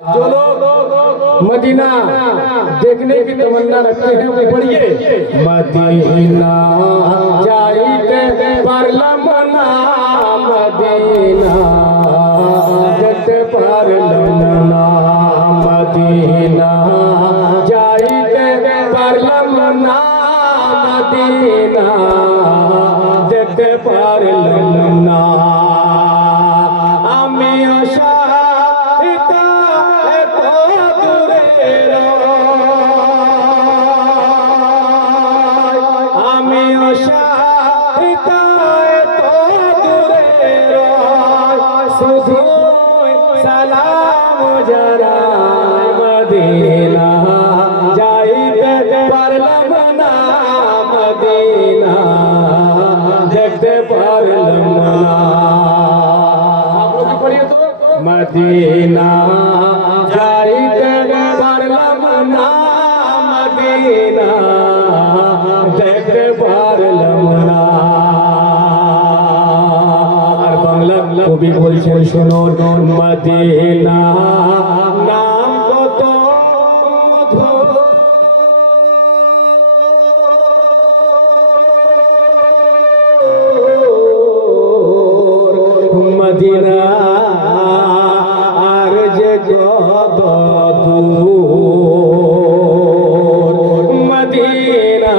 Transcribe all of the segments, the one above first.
जो लोग मदीना देखने की तमन्ना रखते हैं वो पढ़िए। मदीना जाइते परलमना, मदीना जट परलमना, मदीना जाइते परलमना, मदीना जट परलमना। सलाम जरा मदीना जाइते परलमना, मदीना देखते परलमना। आप लोग पढ़िए तो मदीना जाइते परलमना, मदीना देखते परलमना। কবি বলছেন শুনুন, মদিনা নাম কত মধুর, মদিনা আর যে কত দূর, মদিনা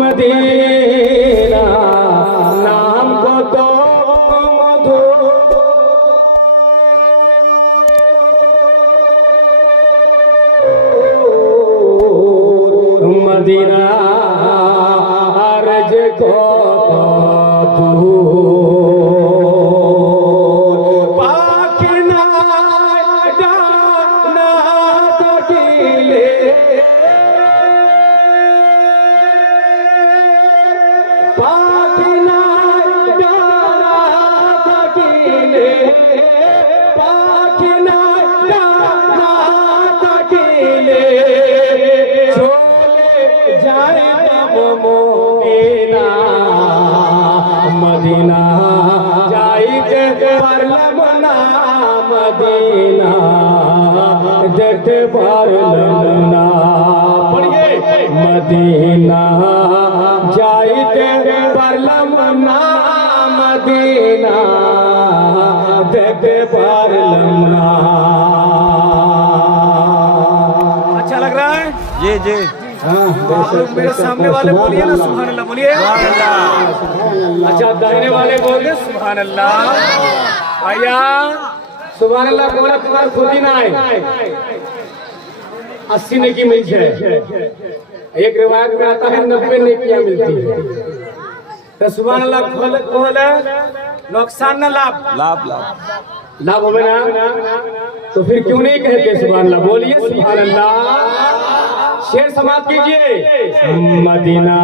মদিনা নাম কত মদিনা আর যে কত দূর, পাখি নাই ডানা থাকিলে, পাখি নাই ডানা থাকিলে, পাখি নাই ডানা থাকিলে মদিনা যাইতে পারলমনা, মদিনা দেখতে পারলমনা। পড়িয়ে মদিনা যাইতে পারলমনা, মদিনা দেখতে পারলমনা। अच्छा लग रहा है? जी जी। आप लोग मेरे सामने वाले बोलिए ना सुभान अल्लाह, बोलिए सुभान अल्लाह। अच्छा दाहिने वाले बोलिए सुभान अल्लाह। भैया सुभान अल्लाह बोला तुम्हारा खुदी ना है 80 नेकी मिलती है, एक रिवायत में आता है 90 नेकियां मिलती है। तो सुभान अल्लाह बोले नुकसान ना लाभ, लाभ लाभ लाभ हो ना, तो फिर क्यों नहीं कहते सुभान अल्लाह? बोलिए सुभान अल्लाह। शेर समाप्त कीजिए। मदीना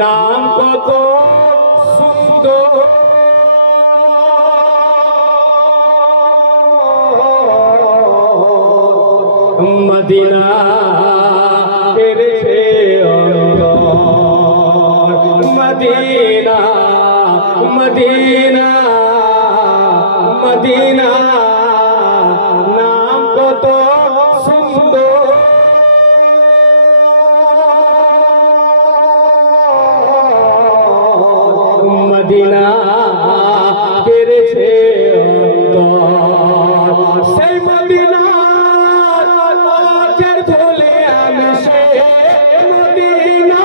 नाम को तो सुंदर, मदीना तेरे से अंदर, मदीना मदीना मदीना नाम को तो सुंदर, मदीना तेरे से अंदर, से मदीना पाथर धुले हमसे, मदीना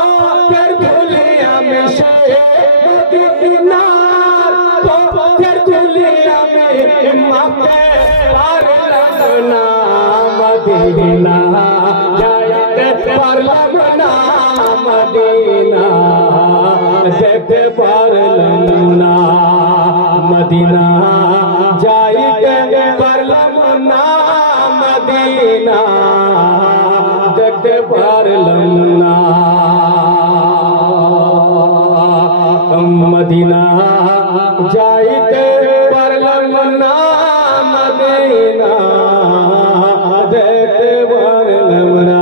पाथर धुले हमसे, मदीना पाथर धुले हमें मापे परलमना, मदीना जाइते परलमना, मदीना देखते परलमना, मदीना जाइते परलमना, मदीना देखते परलमना। मदीना जाइते परलमना, मदीना देखते परलमना।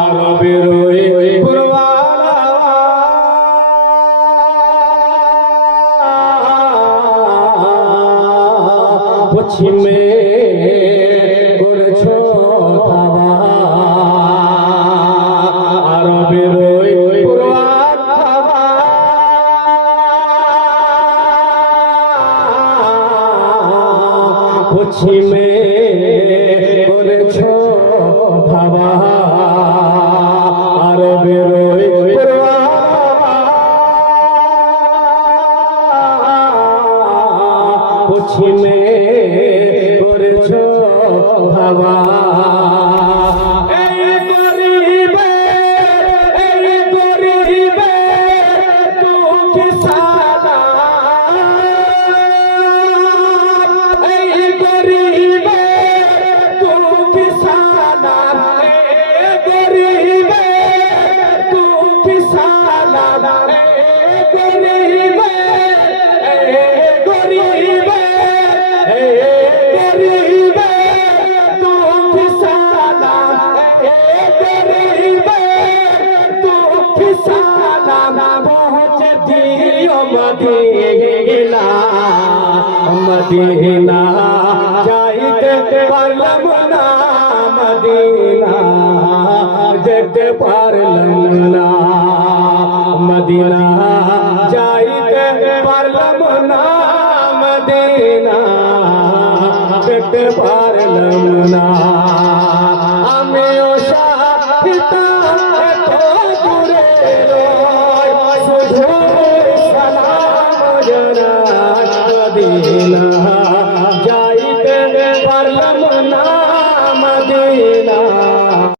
আরবে রয়ে পুরবালা, পশ্চিমে করেছো ধাওয়া আরবের ওই পুরোয়ার হাওয়া পশ্চিমে করেছো ধাওয়া আরবের ওই পশ্চিমে করেছো ধাওয়া এই গরিবে দুঃখ সালাম এই গরিবে দুঃখ সালাম এই গরিবে দুঃখ সালাম এই গরিবে গরিবে গরিবে দুঃখ সালাম গরিবে দুঃখ সালাম পৌঁছে দিও মদিনা মদিনা যাইতে পারলাম না মদিনা যেতে পারলাম না মদিনা যাইতে পারলাম না মদিনা যেতে পারলাম না